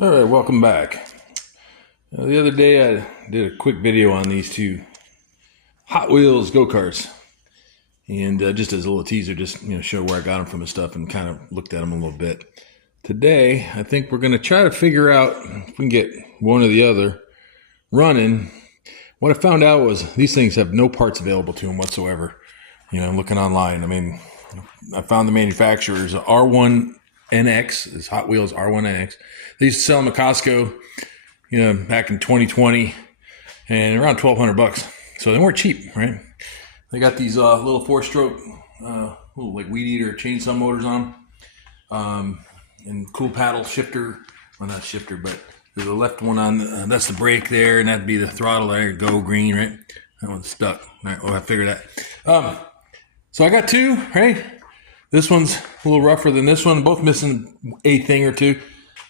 All right, welcome back. The other day I did a quick video on these two Hot Wheels go-karts, and just as a little teaser, just show where I got them from and stuff, and kind of looked at them a little bit. Today, I think we're going to try to figure out if we can get one or the other running. What I found out was these things have no parts available to them whatsoever. I'm looking online. I mean, I found the manufacturer's R1NX, is Hot Wheels R1NX. They used to sell them at Costco, back in 2020, and around $1,200. So they weren't cheap, right? They got these little four-stroke, little like weed eater chainsaw motors on them, and cool paddle shifter. Well, not shifter, but there's a left one on. That's the brake there, and that'd be the throttle there. Go green, right? That one's stuck. All right, well, I figured that. So I got two, right? This one's a little rougher than this one. Both missing a thing or two.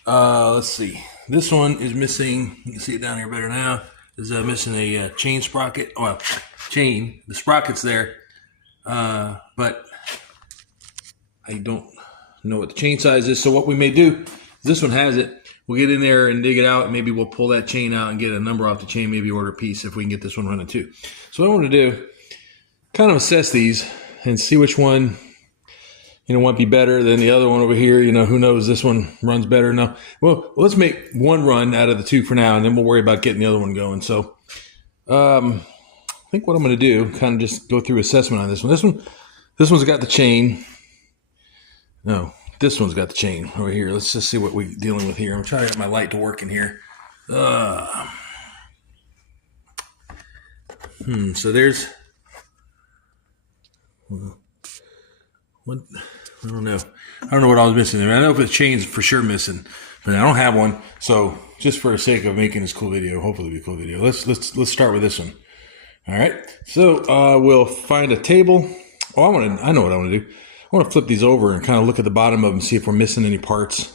Let's see. This one is missing, you can see it down here better now, is missing a chain sprocket. Well, chain. The sprocket's there, but I don't know what the chain size is. So what we may do, this one has it. We'll get in there and dig it out, and maybe we'll pull that chain out and get a number off the chain, maybe order a piece if we can get this one running too. So what I want to do, kind of assess these and see which one might be better than the other one over here. Who knows? This one runs better. No. Well, let's make one run out of the two for now, and then we'll worry about getting the other one going. So, I think what I'm going to do, kind of just go through assessment on this one. This one's got the chain. No, this one's got the chain over here. Let's just see what we're dealing with here. I'm trying to get my light to work in here. So there's what. I don't know what I was missing there. I know if the chain's for sure missing, but I don't have one. So just for the sake of making this cool video, hopefully it'll be a cool video. Let's start with this one. All right. So we'll find a table. Oh, I know what I want to do. I want to flip these over and kind of look at the bottom of them, see if we're missing any parts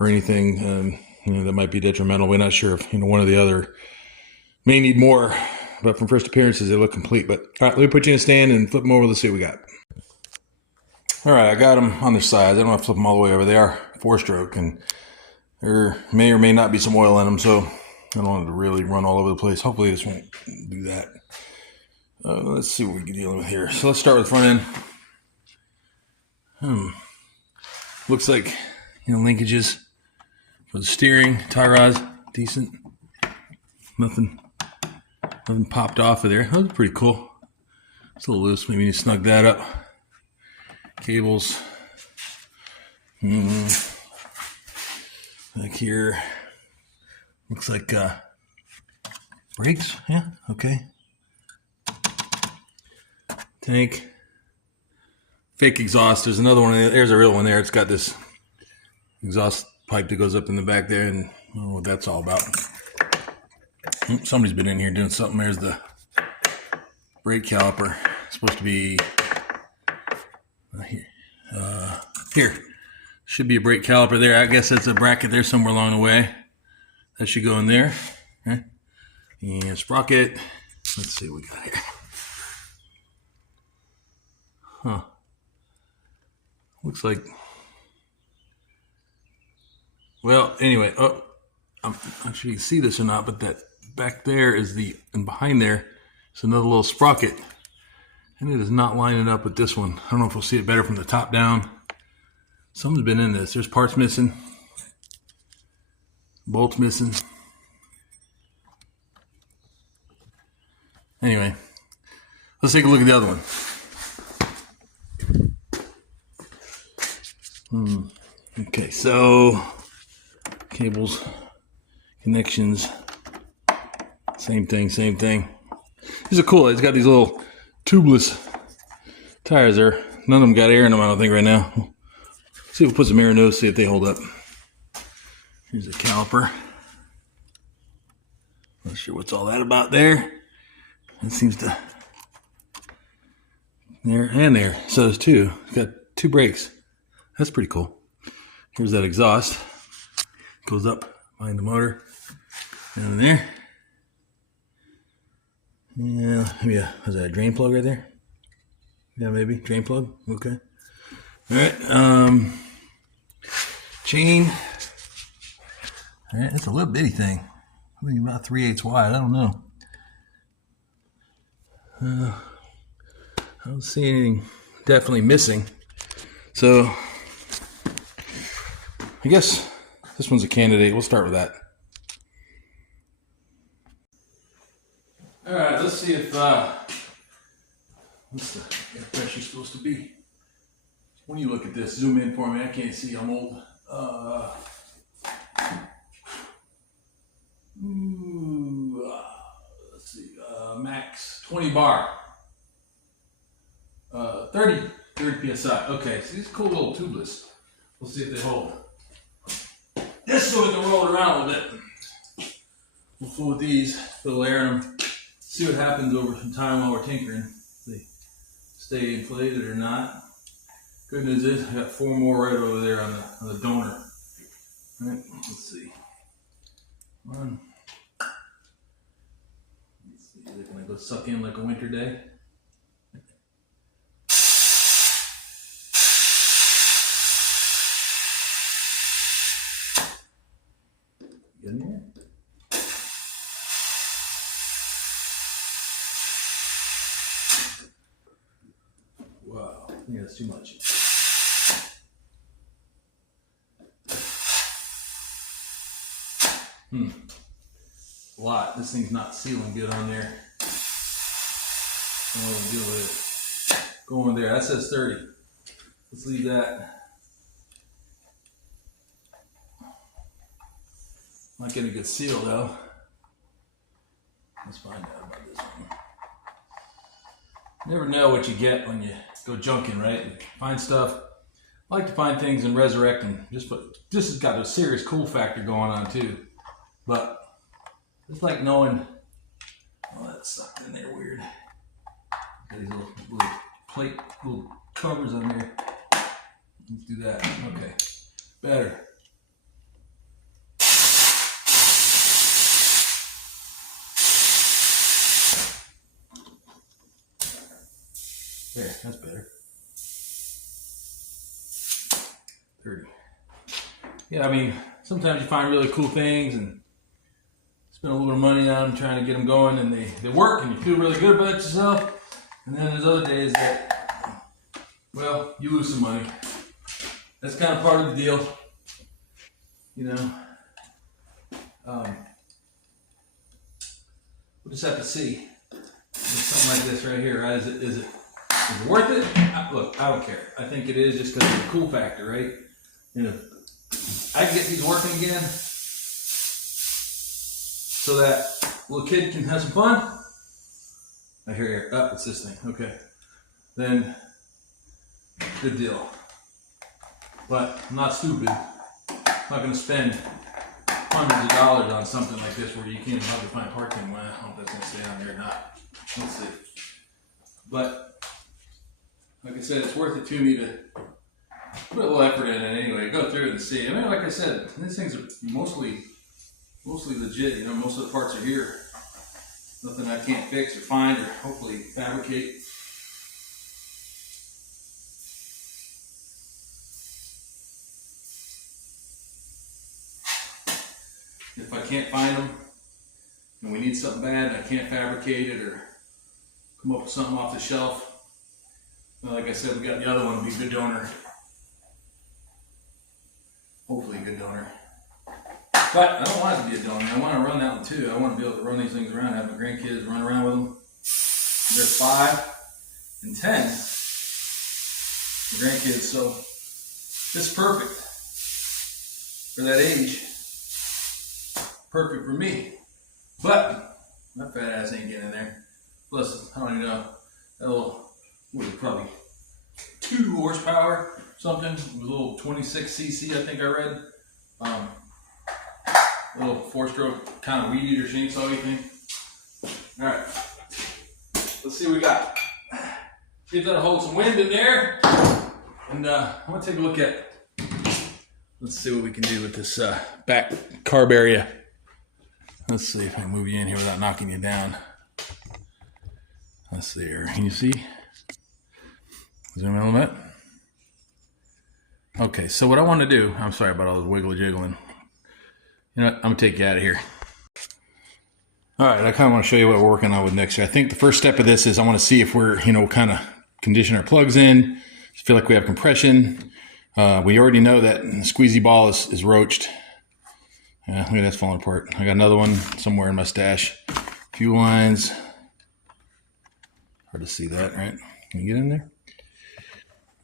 or anything that might be detrimental. We're not sure if one or the other may need more, but from first appearances they look complete. But all right, let me put you in a stand and flip them over. Let's see what we got. All right, I got them on their sides. I don't have to flip them all the way over. They are four-stroke, and there may or may not be some oil in them, so I don't want it to really run all over the place. Hopefully this won't do that. Let's see what we're dealing with here. So let's start with the front end. Looks like, linkages for the steering, tie rods, decent. Nothing popped off of there. That was pretty cool. It's a little loose. Maybe you need to snug that up. Cables. Back here. Looks like brakes. Yeah, okay. Tank. Fake exhaust. There's another one. There's a real one there. It's got this exhaust pipe that goes up in the back there, and I don't know what that's all about. Somebody's been in here doing something. There's the brake caliper. It's supposed to be here should be a brake caliper there. I guess that's a bracket there somewhere along the way. That should go in there. Okay. And sprocket. Let's see what we got here. Looks like. Well, anyway. I'm not sure you can see this or not, but that back there is and behind there is another little sprocket. And it is not lining up with this one. I don't know if we'll see it better from the top down. Something's been in this. There's parts missing. Bolts missing. Anyway, let's take a look at the other one. Okay, so cables, connections, same thing. These are cool. It's got these little tubeless tires there. None of them got air in them, I don't think, right now. See if we put some air in those, see if they hold up. Here's a caliper. Not sure what's all that about there. It seems to there and there. So there's two. It's got two brakes. That's pretty cool. Here's that exhaust. Goes up behind the motor. Down there. Yeah, maybe was that a drain plug right there? Yeah, maybe drain plug. Okay. All right. Chain. All right, it's a little bitty thing. I think about 3/8 wide. I don't know. I don't see anything definitely missing. So I guess this one's a candidate. We'll start with that. All right, let's see if what's the air pressure supposed to be? When you look at this, zoom in for me. I can't see. I'm old. Let's see. Max 20 bar. 30 psi. Okay, so these cool little tubeless. We'll see if they hold. Just so we can roll it around a little bit. We'll fool with these, put a layer in them, see what happens over some time while we're tinkering. If they stay inflated or not. Good news is I got 4 more right over there on the donor. All right, let's see. One. Let's see, they're gonna go suck in like a winter day. Get in there. Wow, I think that's too much. A lot. This thing's not sealing good on there. I'm gonna deal with it. Going there. That says 30. Let's leave that. Not getting a good seal though. Let's find out about this one. You never know what you get when you go junking, right? You find stuff. I like to find things and resurrect them. This has got a serious cool factor going on too. But it's like knowing, oh, that's sucked in there weird. Got these little plate, little covers on there. Let's do that. Okay, better. There, that's better. 30. Yeah, I mean, sometimes you find really cool things and spend a little bit of money on them trying to get them going, and they work and you feel really good about yourself. And then there's other days that, well, you lose some money. That's kind of part of the deal, you know. We'll just have to see. There's something like this right here, right? Is it worth it? Look, I don't care. I think it is just because of the cool factor, right? You know, I can get these working again so that little kid can have some fun. I hear here. Oh, it's this thing. Okay. Then, good deal. But I'm not stupid. I'm not going to spend hundreds of dollars on something like this where you can't even hardly find parts anymore. I don't know if that's going to stay on there or not. Let's see. But, like I said, it's worth it to me to put a little effort in it anyway. Go through it and see. I mean, like I said, these things are mostly legit. You know, most of the parts are here. Nothing I can't fix or find or hopefully fabricate. If I can't find them and we need something bad and I can't fabricate it or come up with something off the shelf, well, like I said, we got the other one to be a good donor. Hopefully a good donor. But I don't want it to be a donor. I want to run that one too. I want to be able to run these things around, have my grandkids run around with them. They're 5 and 10. The grandkids, so it's perfect for that age. Perfect for me. But my fat ass ain't getting in there. Plus, I don't even know, that little, what is it, probably 2 horsepower, something. It was a little 26 cc, I think I read. Little 4-stroke kind of weed eater chainsaw thing. All right, let's see what we got. See if that'll hold some wind in there. And I'm gonna take a look at, let's see what we can do with this back carb area. Let's see if I can move you in here without knocking you down. Let's see here. Can you see? Zoom in a little bit. Okay, so what I want to do, I'm sorry about all this wiggle jiggling. You know what? I'm gonna take you out of here. All right, I kind of want to show you what we're working on with next year. I think the first step of this is I want to see if we're, kind of condition our plugs in. Just feel like we have compression. We already know that the squeezy ball is roached. Look at that's falling apart. I got another one somewhere in my stash. Fuel lines. Hard to see that, right? Can you get in there?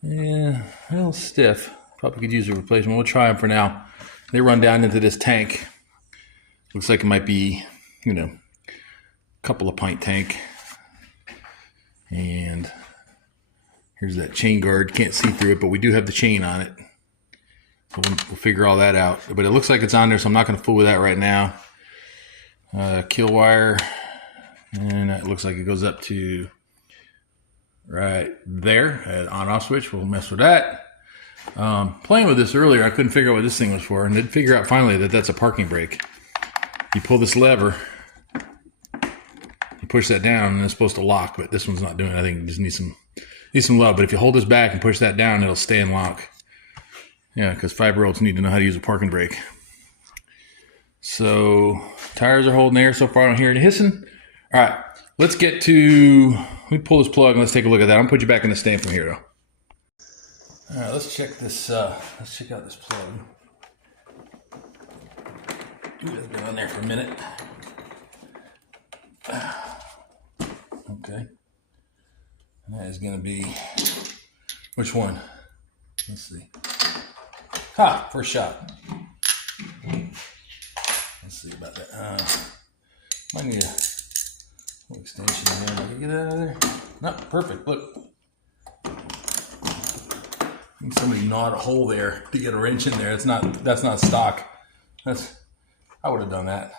Yeah, a little stiff. Probably could use a replacement. We'll try them for now. They run down into this tank. Looks like it might be, a couple of pint tank. And here's that chain guard. Can't see through it, but we do have the chain on it. So we'll figure all that out. But it looks like it's on there, so I'm not going to fool with that right now. Kill wire. And it looks like it goes up to right there. On-off switch. We'll mess with that. Playing with this earlier, I couldn't figure out what this thing was for. And did figure out finally that that's a parking brake. You pull this lever. You push that down, and it's supposed to lock, but this one's not doing it. I think it just needs some love. But if you hold this back and push that down, it'll stay in lock. Yeah, because 5-year-olds need to know how to use a parking brake. So tires are holding air so far. I don't hear any hissing. All right, let's get to. Let me pull this plug and let's take a look at that. I'm gonna put you back in the stand from here, though. All right, let's check this. Let's check out this plug. It's been on there for a minute. Okay. And that is going to be, which one? Let's see. Ha! First shot. Let's see about that. Might need a little extension in there. I can get that out of there. No, perfect. Look. Somebody gnawed a hole there to get a wrench in there. That's not stock. I would have done that.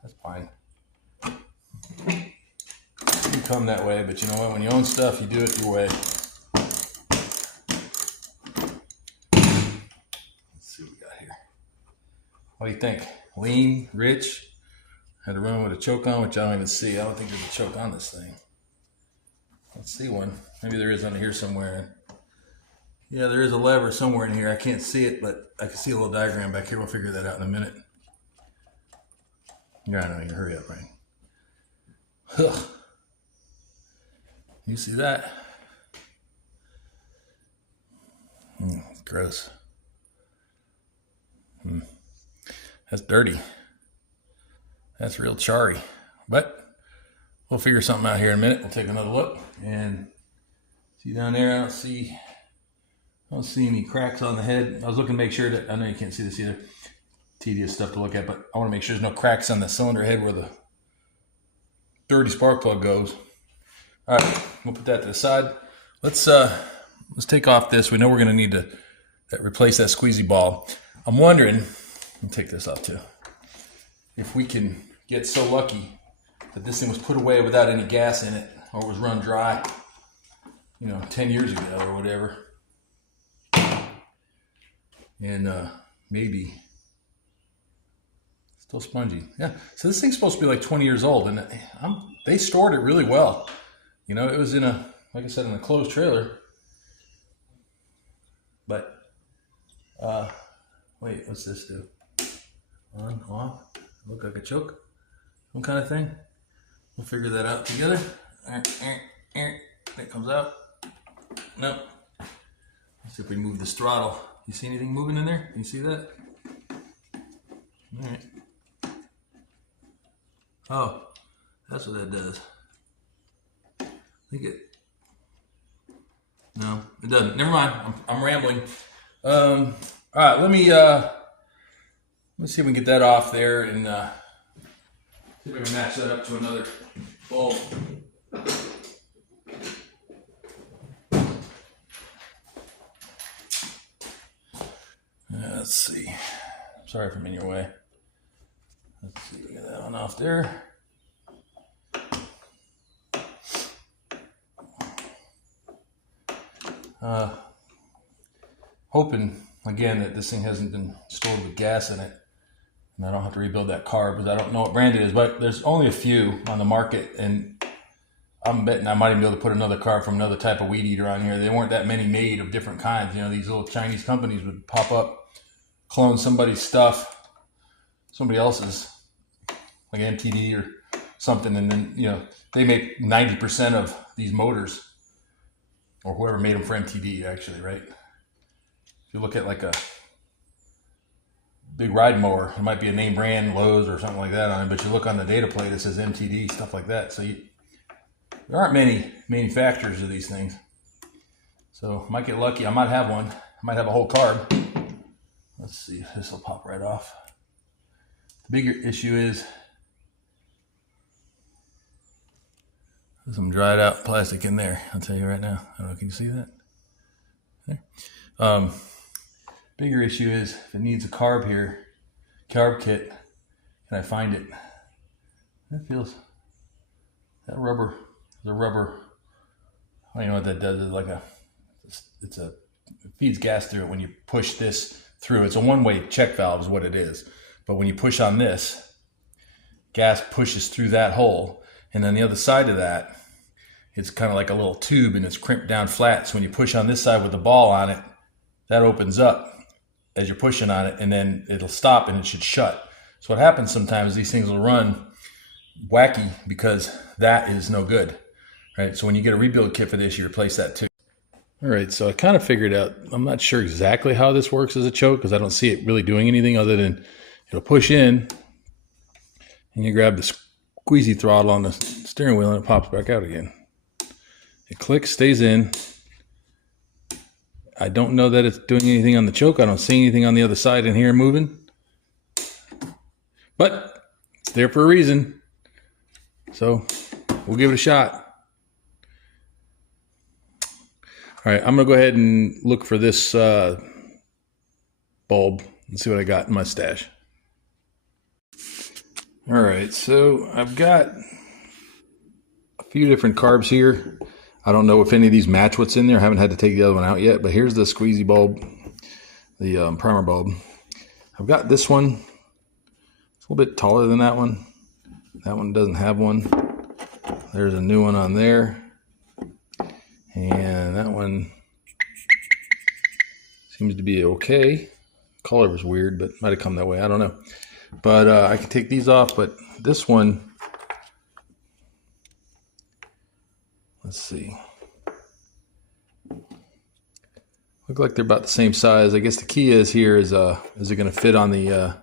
That's fine. You come that way, but you know what? When you own stuff, you do it your way. Let's see what we got here. What do you think? Lean, rich. Had to run with a choke on, which I don't even see. I don't think there's a choke on this thing. Let's see one. Maybe there is under here somewhere. Yeah, there is a lever somewhere in here. I can't see it, but I can see a little diagram back here. We'll figure that out in a minute. Yeah, I know. You hurry up, right? Ugh. You see that? Gross. That's dirty. That's real charry. But we'll figure something out here in a minute. We'll take another look. And see down there, I don't see any cracks on the head. I was looking to make sure that, I know you can't see this either. Tedious stuff to look at, but I want to make sure there's no cracks on the cylinder head where the dirty spark plug goes. All right, we'll put that to the side. Let's take off this. We know we're going to need to replace that squeezy ball. I'm wondering, let me take this off too, if we can get so lucky that this thing was put away without any gas in it, or was run dry, 10 years ago or whatever. And maybe still spongy. Yeah. So this thing's supposed to be like 20 years old, and they stored it really well. It was in like I said, in a closed trailer. But wait, what's this do? On, off, look like a choke, some kind of thing. We'll figure that out together. That comes out. Nope. Let's see if we move this throttle. You see anything moving in there? Can you see that? All right. Oh, that's what that does. No, it doesn't. Never mind. I'm rambling. All right, let's see if we can get that off there and see if we can match that up to another bulb. Let's see. Sorry if I'm in your way. Let's see. We get that one off there. Hoping again that this thing hasn't been stored with gas in it, and I don't have to rebuild that carb, because I don't know what brand it is. But there's only a few on the market, and I'm betting I might even be able to put another carb from another type of weed eater on here. There weren't that many made of different kinds. These little Chinese companies would pop up, clone somebody's stuff. somebody else's, like MTD or something, and then, you know, they make 90% of these motors, or whoever made them for MTD, actually, right? If you look at like a big ride mower, it might be a name brand, Lowe's or something like that on it, but you look on the data plate, it says MTD, stuff like that. So there aren't many manufacturers of these things. So might get lucky. I might have one. I might have a whole carb. Let's see if this will pop right off. The bigger issue is there's some dried out plastic in there. I'll tell you right now. I don't know, can you see that? There. Bigger issue is if it needs a carb here, carb kit, can I find it? That feels, that rubber, the rubber, I don't know what that does. It's like it feeds gas through it when you push this through. It's a one-way check valve is what it is. But when you push on this, gas pushes through that hole. And then the other side of that, it's kind of like a little tube and it's crimped down flat. So when you push on this side with the ball on it, that opens up as you're pushing on it, and then it'll stop and it should shut. So what happens sometimes, these things will run wacky because that is no good, right? So when you get a rebuild kit for this, you replace that too. All right, so I kind of figured out, I'm not sure exactly how this works as a choke because I don't see it really doing anything other than it'll push in and you grab the squeezy throttle on the steering wheel and it pops back out again. It clicks, stays in. I don't know that it's doing anything on the choke. I don't see anything on the other side in here moving. But it's there for a reason. So we'll give it a shot. All right, I'm going to go ahead and look for this bulb and see what I got in my stash. All right, so I've got a few different carbs here. I don't know if any of these match what's in there. I haven't had to take the other one out yet, but here's the squeezy bulb, the primer bulb. I've got this one. It's a little bit taller than that one. That one doesn't have one. There's a new one on there. And that one seems to be okay. Color was weird, but might have come that way. I don't know. But I can take these off, but this one, let's see. Look like they're about the same size. I guess the key is here is it going to fit on the,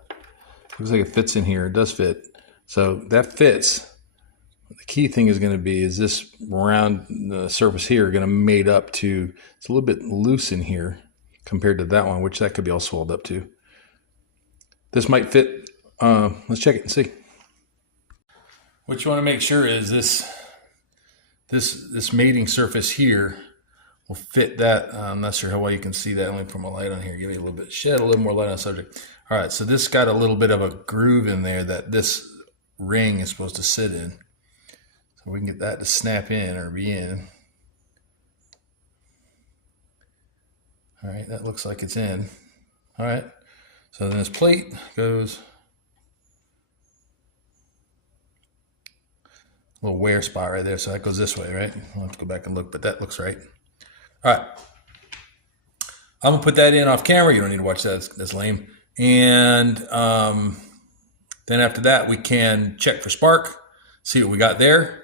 looks like it fits in here. It does fit. So that fits. The key thing is going to be, is this round the surface here going to made up to, it's a little bit loose in here compared to that one, which that could be all swelled up to. This might fit. Let's check it and see. What you want to make sure is this mating surface here will fit that. I'm not sure how well you can see that only from a light on here. Give me a little bit, shed a little more light on the subject. All right, so this got a little bit of a groove in there that this ring is supposed to sit in. So we can get that to snap in or be in. All right, that looks like it's in. All right, so then this plate goes, a little wear spot right there, so that goes this way, right? I'll have to go back and look, but that looks right. All right, I'm gonna put that in off camera. You don't need to watch that, that's lame. And then after that, we can check for spark, see what we got there,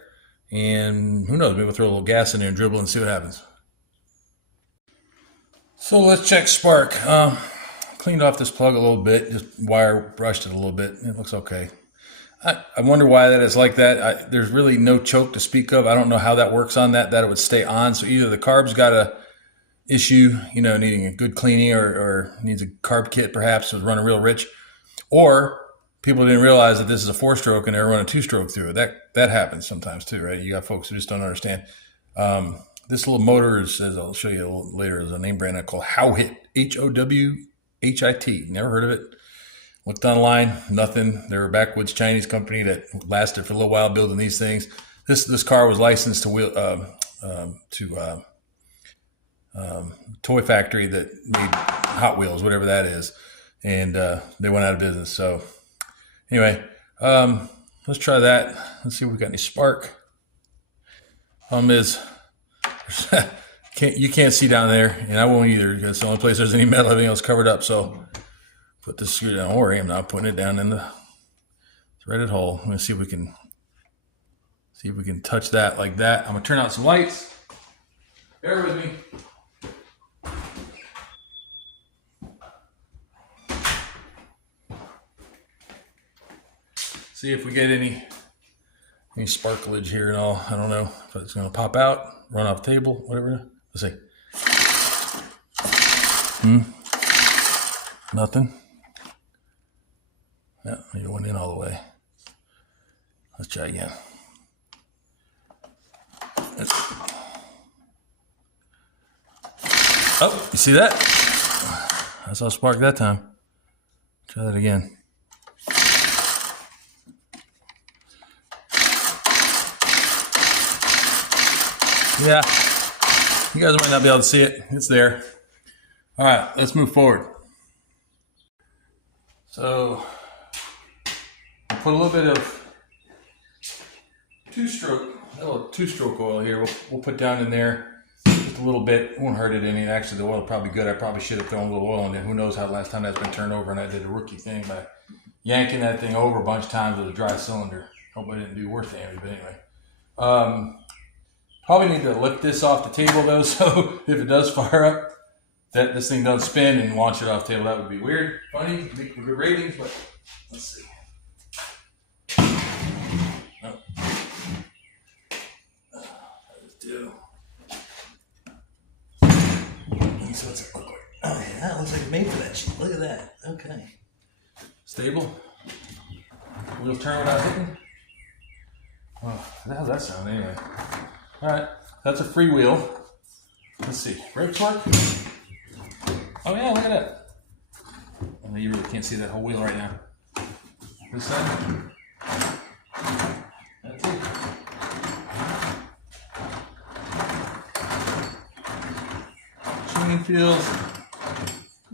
and who knows, maybe we'll throw a little gas in there and dribble and see what happens. So let's check spark. Cleaned off this plug a little bit, just wire brushed it a little bit. It looks okay. I wonder why that is like that. There's really no choke to speak of. I don't know how that works on that it would stay on. So either the carb's got a issue, you know, needing a good cleaning, or needs a carb kit perhaps, was running real rich, or people didn't realize that this is a 4-stroke and they're running 2-stroke through it. That happens sometimes too, right? You got folks who just don't understand. This little motor is, as I'll show you a little later, is a name brand called Howhit, Howhit. Never heard of it. Looked online, nothing. They're a backwoods Chinese company that lasted for a little while building these things. This car was licensed to toy factory that made Hot Wheels, whatever that is, and they went out of business. So anyway, let's try that. Let's see if we got any spark. Is you can't see down there, and I won't either because the only place there's any metal, everything else covered up. So put this screw down. Or I'm not putting it down in the threaded hole. I'm gonna see if we can touch that like that. I'm gonna turn out some lights. Bear with me. See if we get any sparklage here and all. I don't know if it's gonna pop out, run off the table, whatever. Let's see. Nothing. Yeah, it went in all the way. Let's try again. Oh, you see that? I saw a spark that time. Try that again. Yeah, you guys might not be able to see it. It's there. All right, let's move forward. So, I'll put a little bit of two-stroke oil here. We'll put down in there just a little bit. It won't hurt it any. Actually, the oil is probably good. I probably should have thrown a little oil in it. Who knows how last time that's been turned over, and I did a rookie thing by yanking that thing over a bunch of times with a dry cylinder. Hope I didn't do worse damage, but anyway. Probably need to lift this off the table though, so if it does fire up, that this thing doesn't spin and launch it off the table. That would be weird. Funny, make for good ratings, but let's see. Oh. Let's do. So what's it look like? Oh yeah, that looks like it's made for that shit. Look at that. Okay. Stable. Wheel turn without hitting. Oh, what the hell does that sound anyway? All right, that's a free wheel. Let's see, brake torque. Oh yeah, look at that. Oh, you really can't see that whole wheel right now. This side. That's it. Tuning feels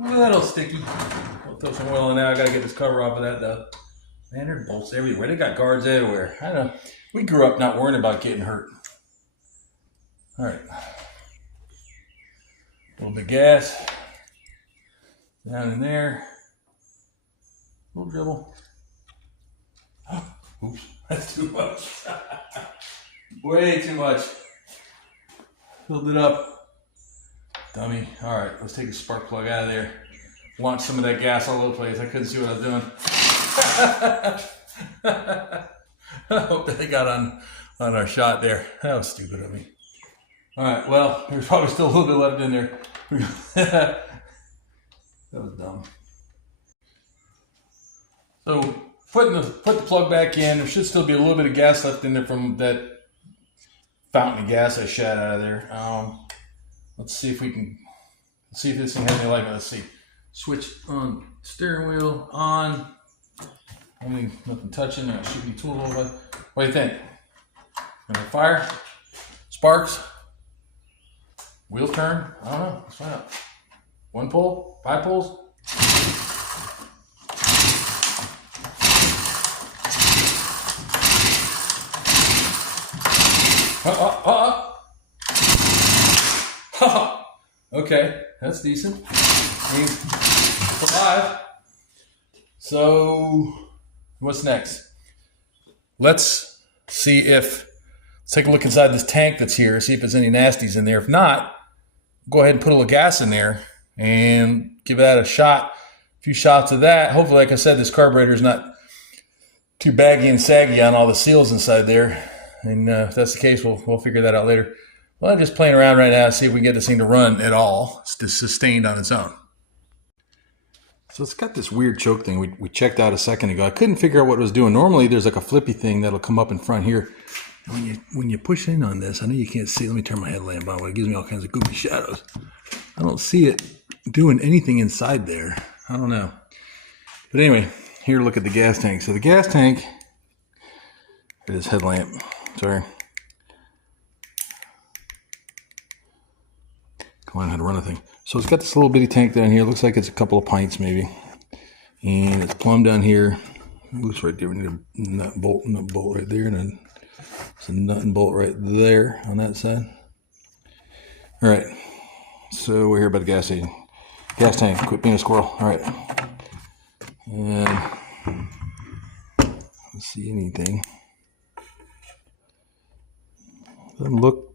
a little sticky. We'll throw some oil in there. I gotta get this cover off of that though. Man, there are bolts everywhere. They got guards everywhere. I don't know. We grew up not worrying about getting hurt. All right, a little bit of gas down in there, a little dribble. Oh, oops, that's too much. Way too much. Filled it up, dummy. All right, let's take a spark plug out of there. Launch some of that gas all over the place. I couldn't see what I was doing. I hope that they got on our shot there. That was stupid of me. All right, well, there's probably still a little bit left in there. That was dumb. So put the plug back in. There should still be a little bit of gas left in there from that fountain of gas I shot out of there. Let's see if this thing has any life. Let's see. Switch on steering wheel on. Nothing touching. I should be tool over. What do you think? Fire? Sparks? Wheel turn? I don't know. Let's find out. One pull? 5 pulls? Okay, that's decent. Means it's alive. So, what's next? Let's take a look inside this tank that's here, see if there's any nasties in there. If not, go ahead and put a little gas in there and give that a shot. A few shots of that. Hopefully, like I said, this carburetor is not too baggy and saggy on all the seals inside there. And if that's the case, we'll figure that out later. Well, I'm just playing around right now to see if we can get this thing to run at all. It's just sustained on its own. So it's got this weird choke thing we checked out a second ago. I couldn't figure out what it was doing. Normally, there's like a flippy thing that'll come up in front here. When you push in on this, I know you can't see. Let me turn my headlamp on. It gives me all kinds of goofy shadows. I don't see it doing anything inside there. I don't know. But anyway, here, look at the gas tank. So the gas tank, this headlamp, sorry. Come on, how to run a thing. So it's got this little bitty tank down here. Looks like it's a couple of pints maybe. And it's plumb down here. Looks right there. We need a nut bolt right there. And then it's a nut and bolt right there on that side. All right. So we're here by the gas station. Gas tank. Quit being a squirrel. All right. And see anything. Doesn't look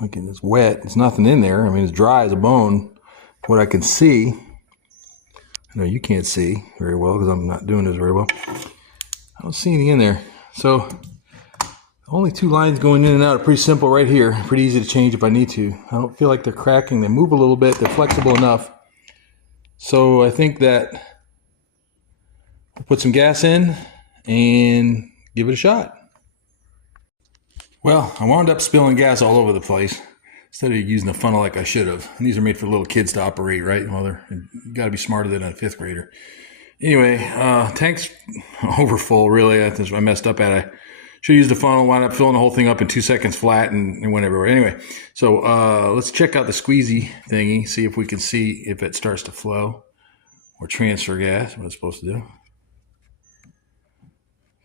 like it's wet. There's nothing in there. I mean, it's dry as a bone. What I can see, I know you can't see very well because I'm not doing this very well. I don't see anything in there. So only two lines going in and out are pretty simple right here. Pretty easy to change if I need to. I don't feel like they're cracking. They move a little bit. They're flexible enough. So I think that I'll put some gas in and give it a shot. Well, I wound up spilling gas all over the place instead of using the funnel like I should have. And these are made for little kids to operate, right? Well, you got to be smarter than a fifth grader. Anyway, tank's over full, really. I messed up at it. I should use the funnel, wound up filling the whole thing up in 2 seconds flat and went everywhere. Anyway, so let's check out the squeezy thingy, see if we can see if it starts to flow or transfer gas, what it's supposed to do.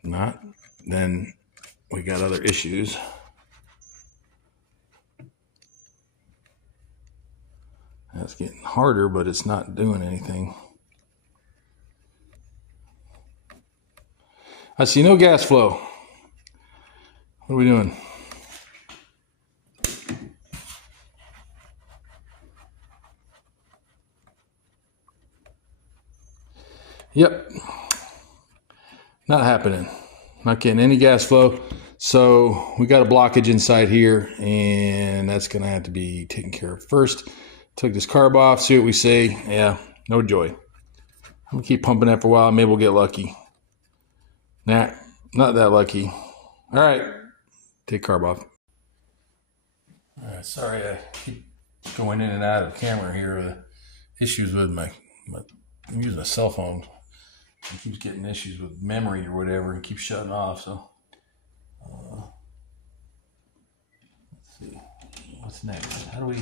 Not, then we got other issues. That's getting harder, but it's not doing anything. I see no gas flow. What are we doing? Yep. Not happening. Not getting any gas flow. So we got a blockage inside here, and that's going to have to be taken care of first. Took this carb off, see what we say. Yeah, no joy. I'm going to keep pumping that for a while. Maybe we'll get lucky. Nah, not that lucky. All right, take carb off. All right, sorry I keep going in and out of camera here. Issues with I'm using a cell phone. It keeps getting issues with memory or whatever and keeps shutting off. So let's see, what's next? How do we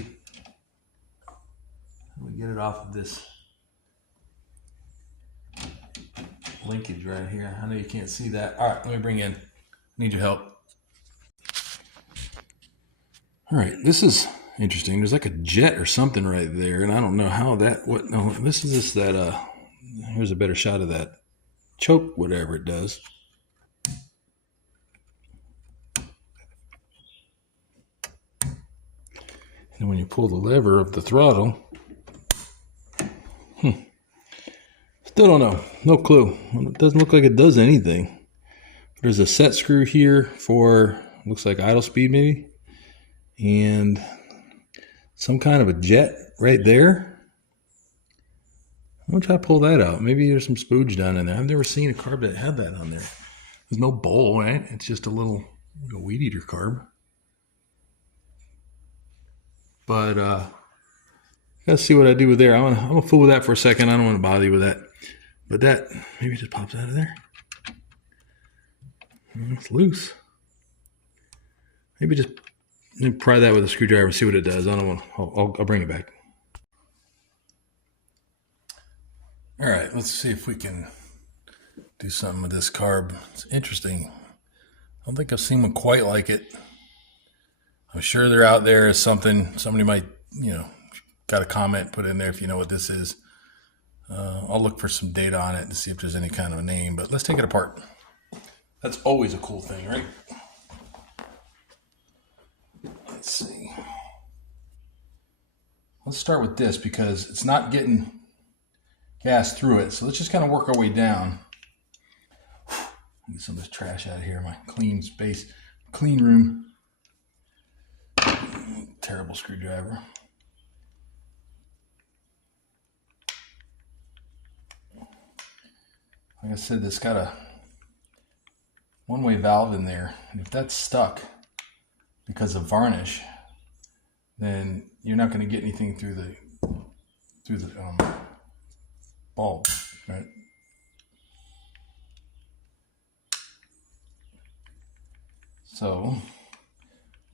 get it off of this linkage right here? I know you can't see that. All right, let me bring in. Need your help. All right, this is interesting. There's like a jet or something right there, and I don't know how that. No, this is just that. Here's a better shot of that choke, whatever it does. And when you pull the lever of the throttle, still don't know. No clue. It doesn't look like it does anything. There's a set screw here for, looks like idle speed maybe. And some kind of a jet right there. I'm going to try to pull that out. Maybe there's some spooge down in there. I've never seen a carb that had that on there. There's no bowl, right? It's just a little weed eater carb. But gotta see what I do with there. I'm gonna fool with that for a second. I don't want to bother you with that. But that maybe just pops out of there. It's loose. Maybe just pry that with a screwdriver and see what it does. I don't want. I'll bring it back. All right, let's see if we can do something with this carb. It's interesting. I don't think I've seen one quite like it. I'm sure they're out there as something. Somebody might, got a comment put in there if you know what this is. I'll look for some data on it to see if there's any kind of a name. But let's take it apart. That's always a cool thing, right? Let's see. Let's start with this because it's not getting gas through it. So let's just kind of work our way down. Get some of this trash out of here. My clean space, clean room. Terrible screwdriver. Like I said, this got a one-way valve in there. And if that's stuck because of varnish, then you're not going to get anything through the bulb, right? So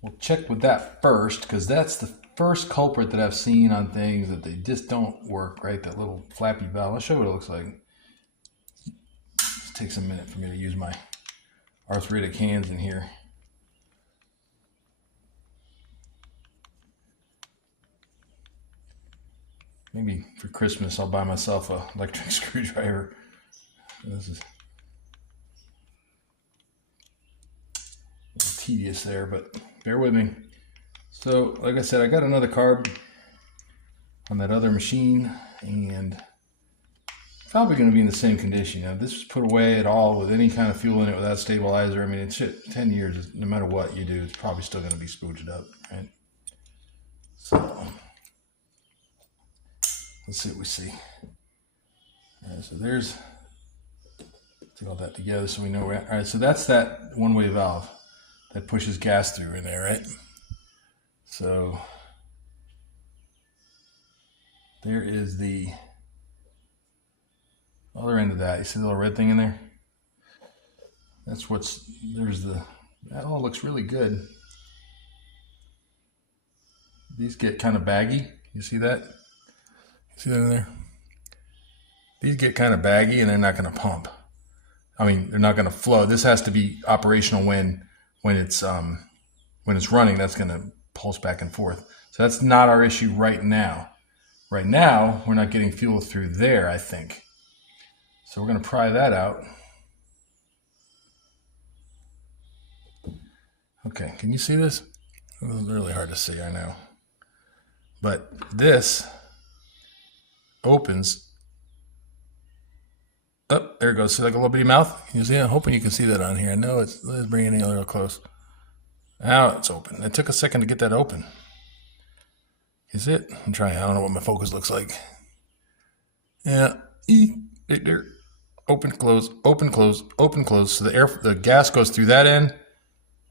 we'll check with that first, because that's the first culprit that I've seen on things that they just don't work, right? That little flappy valve. I'll show you what it looks like. It takes a minute for me to use my arthritic hands in here. Maybe for Christmas I'll buy myself an electric screwdriver. tedious there, but bear with me. So, like I said, I got another carb on that other machine, and probably going to be in the same condition. Now, this was put away at all with any kind of fuel in it without stabilizer. I mean, it's 10 years, no matter what you do, it's probably still going to be spooged up, right? So, let's see what we see. All right, so there's, put all that together so we know where. All right, so that's that one-way valve that pushes gas through in there, right? So, there is the other end of that. You see the little red thing in there? That's that all looks really good. These get kind of baggy. You see that? You see that in there? These get kind of baggy and they're not going to pump. I mean, they're not going to flow. This has to be operational when it's running. That's going to pulse back and forth. So that's not our issue right now. Right now, we're not getting fuel through there, I think. So we're going to pry that out. Okay, can you see this? It's really hard to see, I know. But this opens. Oh, there it goes. See like a little bitty mouth? Can you see it? I'm hoping you can see that on here. I know let's bring it in a little close. Now it's open. It took a second to get that open. You see it? I'm trying. I don't know what my focus looks like. Yeah. Right there. Open, close, open, close, open, close. So the gas goes through that end,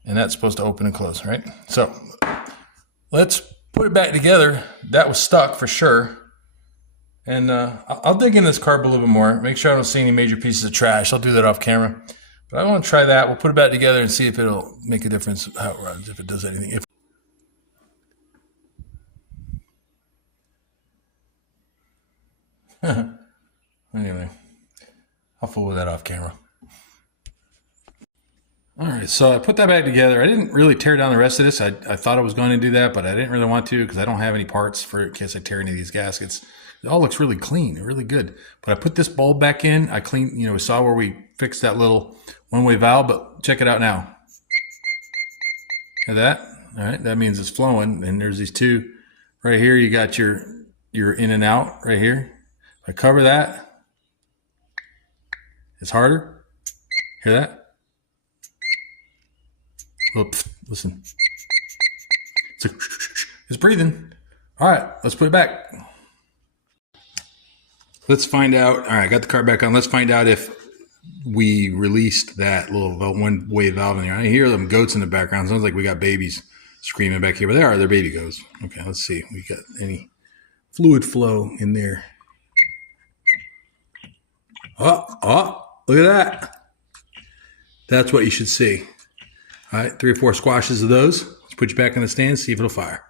and that's supposed to open and close, right? So let's put it back together. That was stuck for sure. And I'll dig in this carb a little bit more, make sure I don't see any major pieces of trash. I'll do that off camera. But I want to try that. We'll put it back together and see if it'll make a difference how it runs, if it does anything. Anyway, I'll fool with that off camera. All right, so I put that back together. I didn't really tear down the rest of this. I thought I was going to do that, but I didn't really want to because I don't have any parts for it in case I tear any of these gaskets. It all looks really clean, really good. But I put this bulb back in. I cleaned, we saw where we fixed that little one-way valve, but check it out now. Hear that? All right, that means it's flowing. And there's these two right here. You got your in and out right here. If I cover that, it's harder. Hear that? Oops, listen. It's breathing. All right, let's put it back. Let's find out. All right, I got the car back on. Let's find out if we released that little one-way valve in there. I hear them goats in the background. Sounds like we got babies screaming back here, but they're baby goats. Okay, let's see if we got any fluid flow in there. Oh, look at that. That's what you should see. All right, 3 or 4 squashes of those. Let's put you back in the stand, see if it'll fire.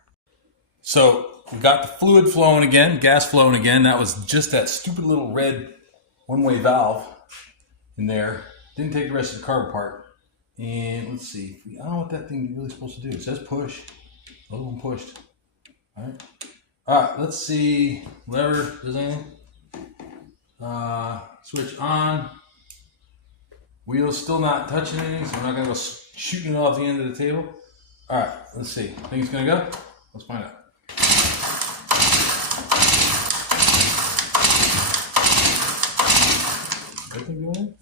So we got the fluid flowing again, gas flowing again. That was just that stupid little red one-way valve in there. Didn't take the rest of the carb apart. And let's see. I don't know what that thing is really supposed to do. It says push. The other one pushed. All right, let's see. Lever, does anything? Switch on. Wheel's still not touching anything, so I'm not going to go shooting it off the end of the table. All right, let's see. Think it's going to go? Let's find out. Everything going?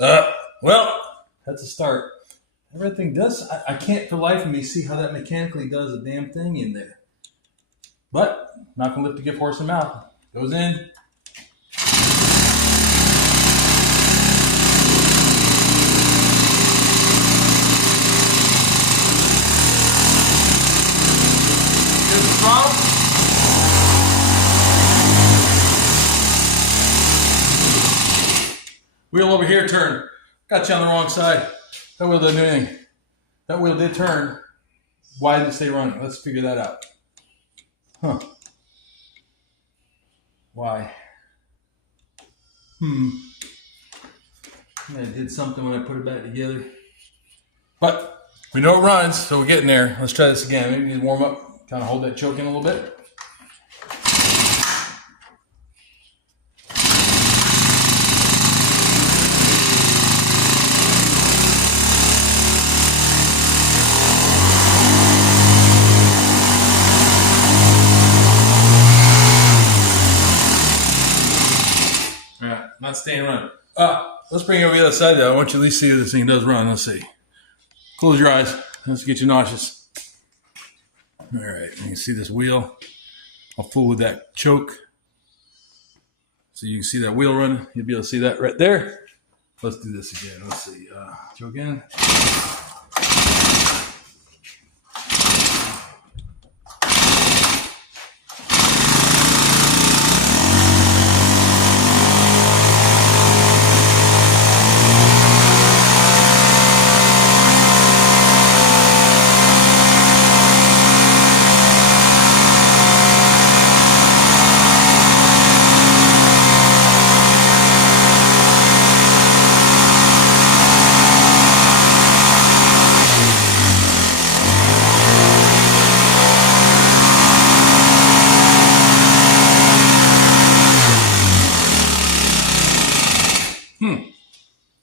Huh. Well, that's a start. Everything does. I can't for the life of me see how that mechanically does a damn thing in there. But I'm not going to lift the gift horse in the mouth. Goes in. Here's the throttle. Wheel over here, turn. Got you on the wrong side. That wheel didn't do anything. That wheel did turn. Why did it stay running? Let's figure that out. Huh. Why? I did something when I put it back together. But we know it runs, so we're getting there. Let's try this again. Maybe just warm up. Kind of hold that choke in a little bit. not staying running. Let's bring it over the other side though. I want you to at least see if this thing does run. Let's see. Close your eyes. Let's get you nauseous. All right, you can see this wheel. I'll fool with that choke. So you can see that wheel running. You'll be able to see that right there. Let's do this again. Let's see. Choke in.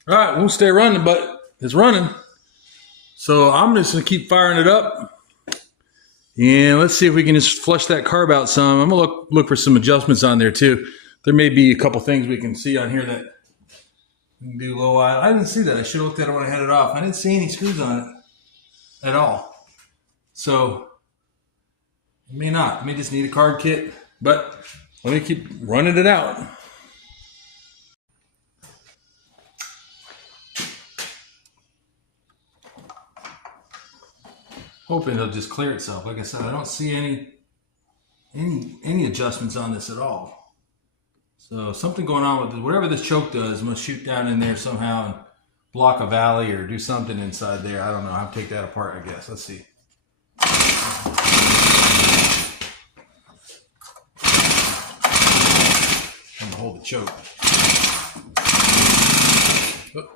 All right, won't stay running, but it's running. So I'm just gonna keep firing it up. And let's see if we can just flush that carb out some. I'm gonna look for some adjustments on there too. There may be a couple things we can see on here that we can do low idle. I didn't see that. I should have looked at it when I had it off. I didn't see any screws on it at all. So it may not. It may just need a card kit, but let me keep running it out. Hoping it'll just clear itself. Like I said, I don't see any adjustments on this at all. So something going on with this. Whatever this choke does, I'm gonna shoot down in there somehow and block a valley or do something inside there. I don't know. I'll take that apart, I guess. Let's see. I'm gonna hold the choke. Oh.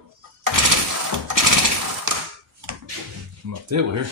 I'm off the table here.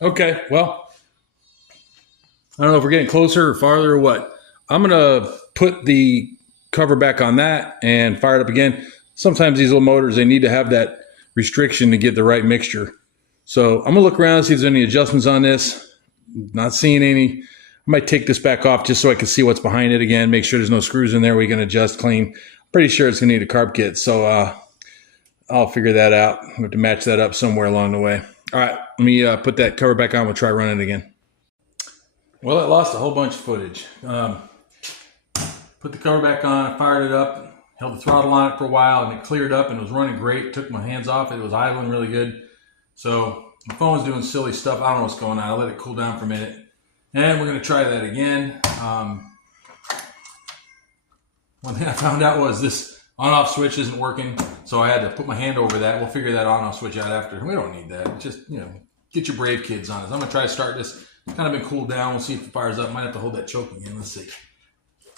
Okay, well, I don't know if we're getting closer or farther or what. I'm going to put the cover back on that and fire it up again. Sometimes these little motors, they need to have that restriction to get the right mixture. So I'm going to look around and see if there's any adjustments on this. Not seeing any. I might take this back off just so I can see what's behind it again, make sure there's no screws in there we can adjust clean. Pretty sure it's going to need a carb kit, so I'll figure that out. I have to match that up somewhere along the way. All right, let me put that cover back on. We'll try running it again. Well, it lost a whole bunch of footage. Put the cover back on, I fired it up, held the throttle on it for a while, and it cleared up and it was running great. Took my hands off it. It was idling really good. So the phone was doing silly stuff. I don't know what's going on. I let it cool down for a minute. And we're going to try that again. One thing I found out was this on-off switch isn't working, so I had to put my hand over that. We'll figure that on-off switch out after. We don't need that. Just, get your brave kids on it. I'm going to try to start this. It's kind of been cooled down. We'll see if it fires up. Might have to hold that choke again. Let's see.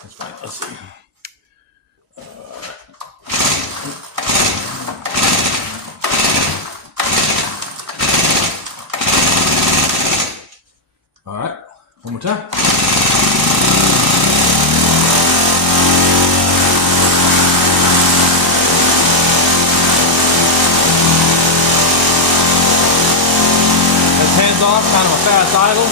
That's fine. Let's see. All right. One more time. Hands off, kind of a fast idle.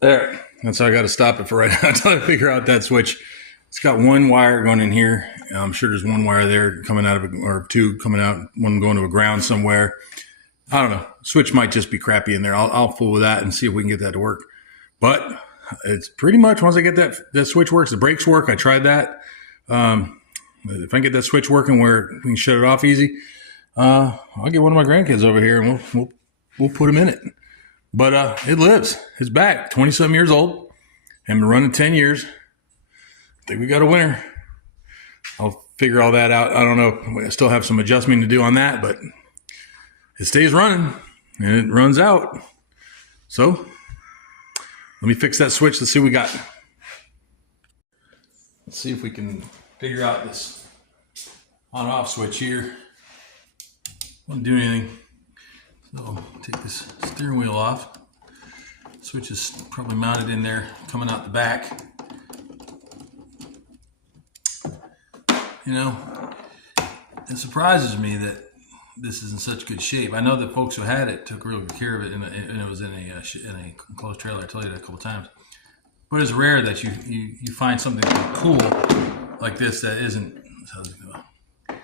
There. That's how I got to stop it for right now until I figure out that switch. It's got one wire going in here. I'm sure there's one wire there coming out of it, or two coming out, one going to a ground somewhere. I don't know. Switch might just be crappy in there. I'll fool with that and see if we can get that to work. But it's pretty much, once I get that switch works, the brakes work. I tried that. If I can get that switch working where we can shut it off easy, I'll get one of my grandkids over here and we'll put them in it. But it lives. It's back. 20-something years old. And been running 10 years. I think we got a winner. I'll figure all that out. I don't know. I still have some adjusting to do on that, but it stays running and it runs out. So let me fix that switch. Let's see what we got. Let's see if we can figure out this on-off switch here. Won't do anything. So take this steering wheel off. Switch is probably mounted in there, coming out the back. You know, it surprises me that this is in such good shape. I know that folks who had it took real good care of it, and it was in a enclosed trailer. I told you that a couple times. But it's rare that you find something cool like this that isn't. How's it go?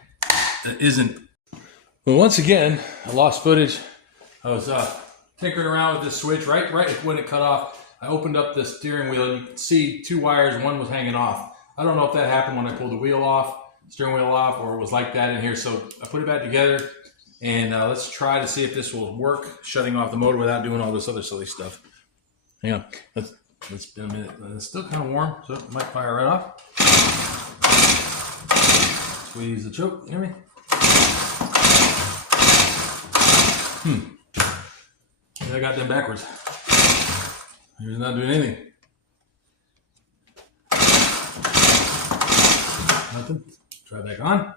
That isn't. Well, once again, I lost footage. I was tinkering around with this switch right when it cut off. I opened up the steering wheel and you could see two wires. One was hanging off. I don't know if that happened when I pulled the wheel off, steering wheel off, or it was like that in here. So I put it back together and let's try to see if this will work, shutting off the motor without doing all this other silly stuff. Hang on, let's been a minute. It's still kind of warm, so it might fire right off. Squeeze the choke, hear me? I got them backwards. He's not doing anything. Nothing. Try back on.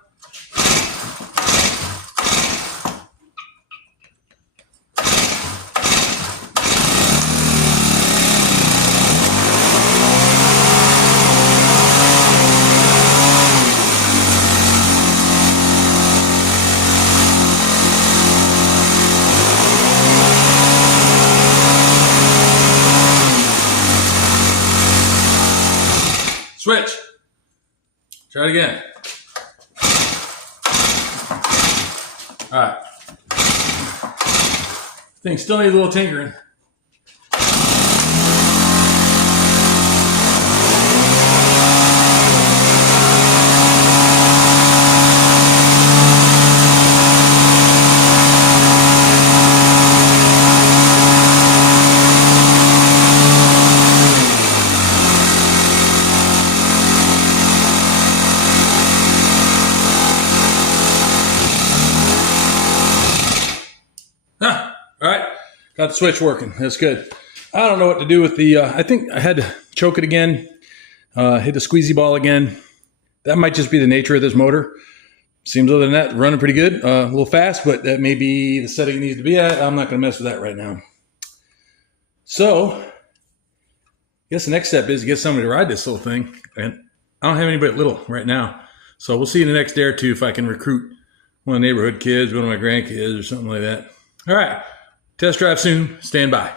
Switch. Try it again. All right. Thing still needs a little tinkering. All right, got the switch working. That's good. I don't know what to do with the, I think I had to choke it again, hit the squeezy ball again. That might just be the nature of this motor. Seems other than that, running pretty good. A little fast, but that may be the setting it needs to be at. I'm not going to mess with that right now. So, I guess the next step is to get somebody to ride this little thing. And I don't have anybody little right now. So we'll see in the next day or two if I can recruit one of the neighborhood kids, one of my grandkids or something like that. All right. Test drive soon. Stand by.